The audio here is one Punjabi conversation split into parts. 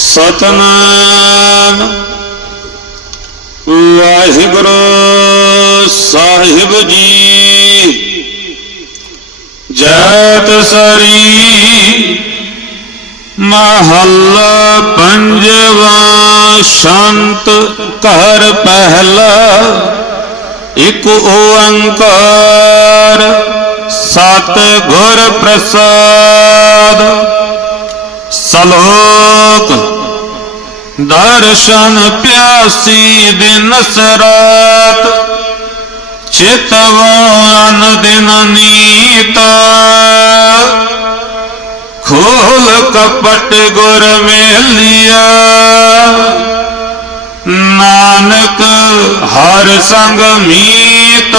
ਸਤਨਾਮ। ਵਾਹਿਗੁਰੂ ਸਾਹਿਬ ਜੀ। ਜੈਤ ਸਰੀ ਮਹੱਲਾ ਪੰਜਵਾ ਸ਼ਾਂਤ ਘਰ ਪਹਿਲਾ। ਇਕ ਓੰਕਾਰ ਸਤ ਗੁਰ ਪ੍ਰਸਾਦ। ਦਰਸ਼ਨ ਪਿਆਸੀ ਦਿਨ ਸਰਾਤ, ਚਿਤਵਾਨ ਦਿਨ ਨੀਤ। ਖੋਲ ਕਪਟ ਗੁਰ ਮੇਲਿਆ ਨਾਨਕ ਹਰ ਸੰਗ ਮੀਤ।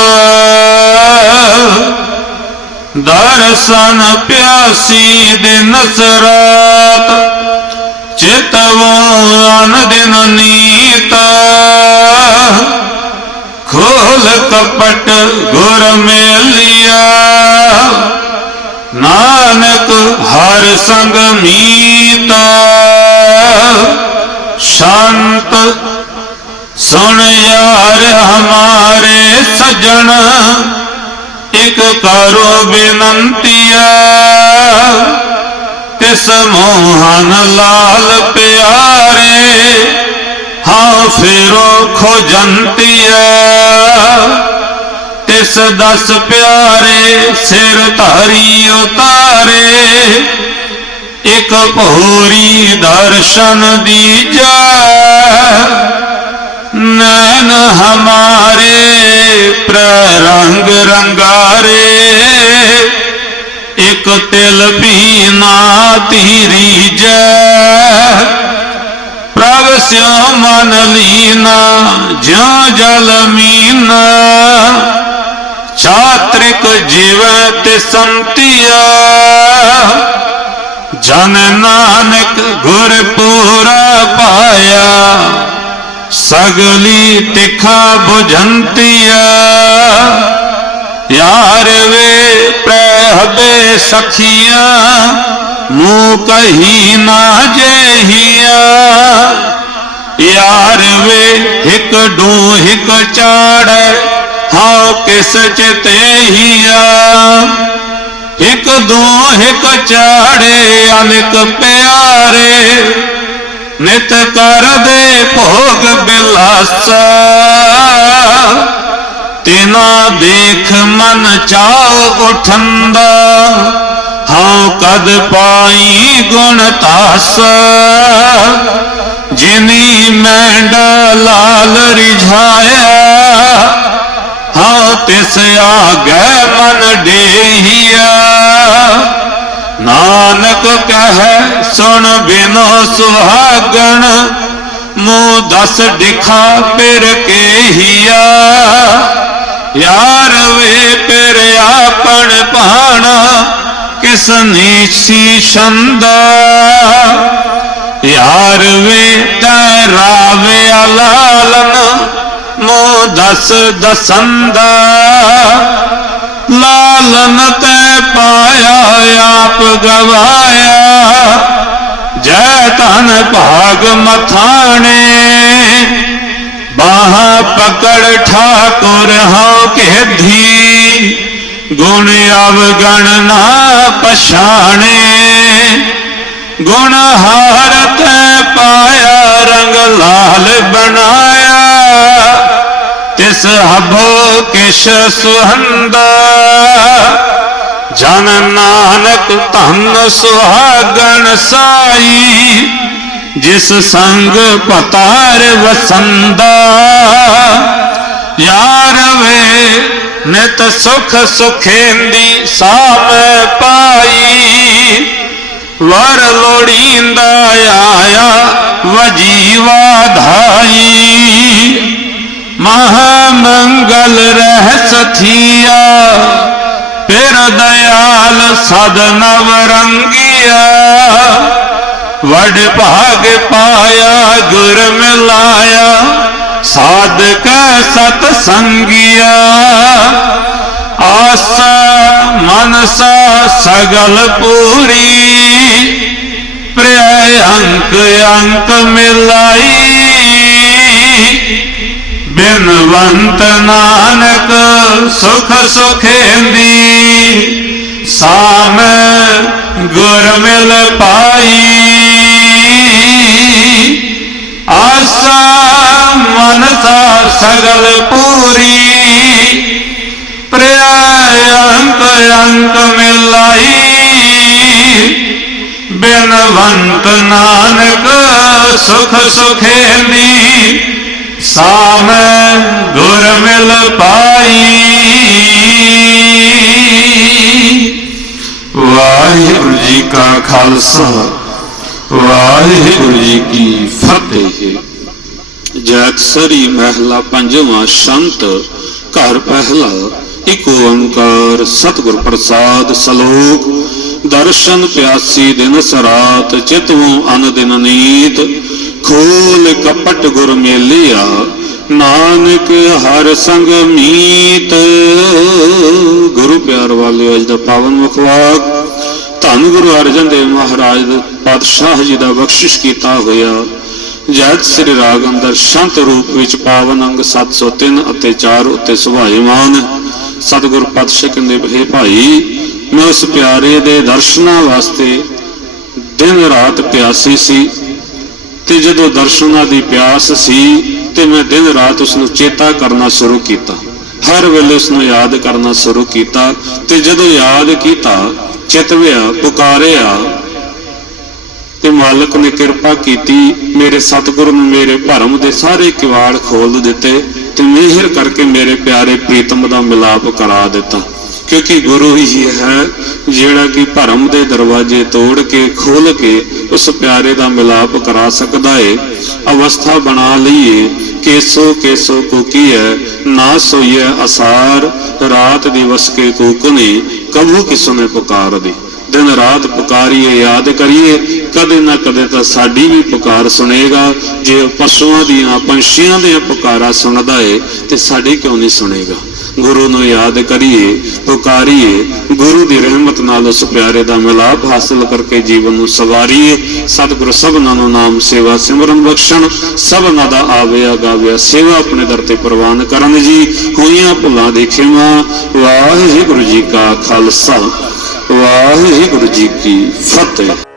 ਦਰਸ਼ਨ ਪਿਆਸੀ ਦਿਨ ਸਰਾਤ, ਚਿਤਵਾਨ ਪਟ ਗੁਰ ਮੇਲਿਆ। ਨਾਨਕ ਹਰ ਸੰਗ ਮੀਤ। ਸ਼ਾਂਤ ਸੁਣ ਯਾਰ ਹਮਾਰੇ ਸਜਣ। ਇਕ ਕਰੋ ਬੇਨੰਤੀਆ ਤਿਸ ਮੋਹਨ ਲਾਲ ਪਿਆਰੇ, ਹਾਂ ਫੇਰੋ ਖੋਜੰਤੀਆ ਤਿਸ ਦਸ ਪਿਆਰੇ ਸਿਰ ਧਾਰੀ ਉਤਾਰੇ, ਇਕ ਭੋਰੀ ਦਰਸ਼ਨ ਦੀਜਾ ਨੈਣ ਹਮਾਰੇ, ਪ੍ਰਰੰਗ ਰੰਗਾਰੇ, ਇਕ ਤਿਲ ਵੀ ਨਾ ਧੀਰੀ ਜੈ। ਪ੍ਰਭ ਸਿਉ ਮਨ ਲੀਨਾ, ਜਿਉ ਜਲ ਮੀਨਾ। ਚਾਤ੍ਰਿਕ ਜੀਵ ਤੇ ਸੰਤਿਆ। ਜਨ ਨਾਨਕ ਗੁਰ ਪੂਰਾ ਪਾਇਆ। ਸਗਲੀ ਤਿਖਾ 부ਝੰਤਿਆ ਯਾਰ ਵੇ ਪ੍ਰਹਬੇ ਸਖੀਆਂ ਮੂੰ ਕਹੀ ਨਾ ਜੇਹੀਆ। ਯਾਰ ਵੇ ਇੱਕ ਡੂ ਇੱਕ ਚਾੜੈ ਹਾਉ ਕਿਸ ਚਿਤੇਹੀਆ ਇੱਕ ਦੋ, ਇੱਕ ਚਾੜੇ, ਅਨੇਕ ਪਿਆਰੇ। ਨਿਤ ਕਰਦੇ ਭੋਗ ਬਿਲਾਸਾ। ਤਿਨਾ ਦੇਖ ਮਨ ਚਾਉ ਉਠੰਦਾ। ਹਉ ਕਦ ਪਾਈ ਗੁਣ ਤਾਸ ਜਿਨੀ ਮੈਂਡ ਲਾਲ ਰਿਝਾਇਆ। ਹਉ ਤਿਸ ਆਗੈ ਮਨ ਡੇਹੀਆ ਨਾਨਕ ਕਹੈ, ਸੁਣ ਬਿਨੋ ਸੁਹਾਗਣ ਮੂੰ ਦਸ ਦਿਖਾ ਪਿਰ ਕੇਹੀਆ ਯਾਰ ਵੇ ਪਿਰ ਆਪਣ ਭਾਣਾ, ਕਿਸ ਨੀਸੀ ਛੰਦਾ। ਦਸ ਦਸੰਦਾ। ਲਾਲਨ ਤੈ ਪਾਇਆ, ਆਪ ਗਵਾਇਆ। ਜੈ ਤਨ ਭਾਗ ਮਥਾਣੇ। ਬਾਹਾਂ ਪਕੜ ਠਾਕੁਰ ਹਉ ਕੇਧੀ। ਗੁਣ ਅਵਗਣ ਨਾ ਪਛਾਣੇ। ਗੁਣ ਹਾਰਤ ਪਾਇਆ, ਰੰਗ ਲਾਲ ਬਣਾਇਆ। ਤਿਸ ਹਭੋ ਕਿਛ ਸੁਹੰਦਾ? ਜਨ ਨਾਨਕ ਧੰਨ ਸੁਹਾਗਣ ਸਾਈ, ਜਿਸ ਸੰਗ ਪਤਾਰ ਵਸੰਦਾ। ਯਾਰ ਵੇ ਨਿਤ ਸੁਖ ਸੁਖੇਂਦੀ ਸਾਮੈ ਪਾਈ, ਵਰ ਲੋੜੀਂਦਾ ਆਇਆ ਵਜੀਵਾ ਧਾਈ। ਮਹਾ ਮੰਗਲ ਰਹਿ ਸਥੀਆ ਫਿਰ ਦਇਆਲ ਸਦ ਨਵ ਰੰਗਿਆ ਵਡ ਭਾਗ ਪਾਇਆ, ਗੁਰ ਮਿਲਾਇਆ, ਸਾਧਕ ਸਤ ਸੰਗੀਆ। ਆਸਾ ਮਨਸਾ ਸਗਲ ਪੂਰੀ, ਪ੍ਰਿਯ ਅੰਕ ਅੰਕ ਮਿਲਾਈ। ਬਿਨਵੰਤ ਨਾਨਕ ਸੁਖ ਸੁਖੇਂਦੀ। ਸਾਮ ਗੁਰ ਮਿਲ ਪਾਈ। ਆਸਾ ਮਨਸਾ ਸਗਲ ਪੂਰੀ। ਪ੍ਰਿਆ ਅੰਤ ਅੰਕ ਮਿਲਾਈ। ਬਿਨਵੰਤ ਨਾਨਕ ਸੁਖ ਸੁਖੇਂਦੀ। ਸਾਮ ਗੁਰ ਮਿਲ ਪਾਈ। ਵਾਹਿਗੁਰੂ ਜੀ ਕਾ ਖਾਲਸਾ, ਵਾਹਿਗੁਰੂ ਜੀ ਕੀ ਫਤਿਹ। ਜੈਤਸਰੀ ਮਹਿਲਾ ਪੰਜਵਾਂ ਸ਼ੰਤ, ਘਰ ਪਹਿਲਾ ਇਕ ਓੰਕਾਰ ਸਤਿਗੁਰ ਪ੍ਰਸਾਦ ਸਲੋਕ। ਦਰਸ਼ਨ ਪਿਆਸੀ ਦਿਨ ਸਰਾਤ, ਚਿਤਵੋਂ ਅਨ ਦਿਨ ਨੀਤ। ਖੋਲ ਕਪਟ ਗੁਰ ਮੇਲਿਆ, ਨਾਨਕ ਹਰ ਸੰਗ ਮੀਤ। ਗੁਰੂ ਪਿਆਰ ਵਾਲਿਓ ਅੱਜ ਦਾ ਪਾਵਨ ਮੁਖਵਾਕ ਧੰਨ ਗੁਰੂ ਅਰਜਨ ਦੇਵ ਮਹਾਰਾਜ, ਪਾਤਸ਼ਾਹ ਜੀ ਦਾ ਬਖਸ਼ਿਸ਼ ਕੀਤਾ ਹੋਇਆ। ਜੈਤ ਸ੍ਰੀ ਰਾਗ ਅੰਦਰ ਸੰਤ ਰੂਪ ਵਿੱਚ ਪਾਵਨ ਅੰਗ 703 ਅਤੇ 4 ਉੱਤੇ ਸੁਭਾਇਮਾਨ ਸਤਿਗੁਰ ਪਾਤਸ਼ਾਹ ਕਹਿੰਦੇ ਭੇ ਭਾਈ, ਮੈਂ ਉਸ ਪਿਆਰੇ ਦੇ ਦਰਸ਼ਨਾਂ ਵਾਸਤੇ ਦਿਨ ਰਾਤ ਪਿਆਸੀ ਸੀ। ਤੇ ਜਦੋਂ ਦਰਸ਼ਨਾਂ ਦੀ ਪਿਆਸ ਸੀ ਤੇ ਮੈਂ ਦਿਨ ਰਾਤ ਉਸ ਨੂੰ ਚੇਤਾ ਕਰਨਾ ਸ਼ੁਰੂ ਕੀਤਾ। ਹਰ ਵੇਲੇ ਉਸ ਨੂੰ ਯਾਦ ਕਰਨਾ ਸ਼ੁਰੂ ਕੀਤਾ ਤੇ ਜਦੋਂ ਯਾਦ ਕੀਤਾ, ਚਿਤਵਿਆ, ਪੁਕਾਰਿਆ ਤੇ ਮਾਲਕ ਨੇ ਕਿਰਪਾ ਕੀਤੀ, ਮੇਰੇ ਸਤਿਗੁਰੂ ਨੂੰ ਮੇਰੇ ਭਰਮ ਦੇ ਸਾਰੇ ਕਿਵਾੜ ਖੋਲ ਦਿੱਤੇ ਤੇ ਮਿਹਰ ਕਰਕੇ ਮੇਰੇ ਪਿਆਰੇ ਪ੍ਰੀਤਮ ਦਾ ਮਿਲਾਪ ਕਰਾ ਦਿੱਤਾ। ਕਿਉਂਕਿ ਗੁਰੂ ਹੀ ਹੈ ਜਿਹੜਾ ਕਿ ਭਰਮ ਦੇ ਦਰਵਾਜ਼ੇ ਤੋੜ ਕੇ ਖੋਲ ਕੇ ਉਸ ਪਿਆਰੇ ਦਾ ਮਿਲਾਪ ਕਰਾ ਸਕਦਾ ਏ। ਅਵਸਥਾ ਬਣਾ ਲਈਏ, ਕੇਸੋ ਕੇਸੋ ਕੁਕੀਐ, ਨਾ ਸੋਈਐ ਅਸਾਰ, ਰਾਤ ਦੀ ਵਸਕੇ ਕੂਕਨੇ ਕਬੂ ਕਿਸਨੇ ਪੁਕਾਰ ਦੀ। ਦਿਨ ਰਾਤ ਪੁਕਾਰੀਏ, ਯਾਦ ਕਰੀਏ, ਕਦੇ ਨਾ ਕਦੇ ਤਾਂ ਸਾਡੀ ਵੀ ਪੁਕਾਰ ਸੁਣੇਗਾ। ਜੇ ਉਹ ਪਸ਼ੂਆਂ ਦੀਆਂ ਪੰਛੀਆਂ ਦੀਆਂ ਪੁਕਾਰਾਂ ਸੁਣਦਾ ਏ, ਤੇ ਸਾਡੀ ਕਿਉਂ ਨਹੀਂ ਸੁਣੇਗਾ? ਗੁਰੂ ਨੂੰ ਯਾਦ ਕਰੀਏ, ਪੁਕਾਰੀਏ, ਗੁਰੂ ਦੀ ਰਹਿਮਤ ਨਾਲ ਉਸ ਪਿਆਰੇ ਦਾ ਮਿਲਾਪ ਹਾਸਲ ਕਰਕੇ ਜੀਵਨ ਨੂੰ ਸਵਾਰੀਏ। ਸਤਿਗੁਰ ਸਭਨਾਂ ਨੂੰ ਨਾਮ ਸੇਵਾ ਸਿਮਰਨ ਬਖਸ਼ਣ, ਸਭਨਾਂ ਦਾ ਆਵਿਆ ਗਾਵਿਆ ਸੇਵਾ ਆਪਣੇ ਦਰ ਤੇ ਪ੍ਰਵਾਨ ਕਰਨ ਜੀ। ਹੋਈਆਂ ਭੁੱਲਾਂ ਦੇ ਖਿਮਾ, ਵਾਹਿਗੁਰੂ ਜੀ ਕਾ ਖਾਲਸਾ, ਵਾਹਿਗੁਰੂ ਜੀ ਕੀ ਫਤਿਹ।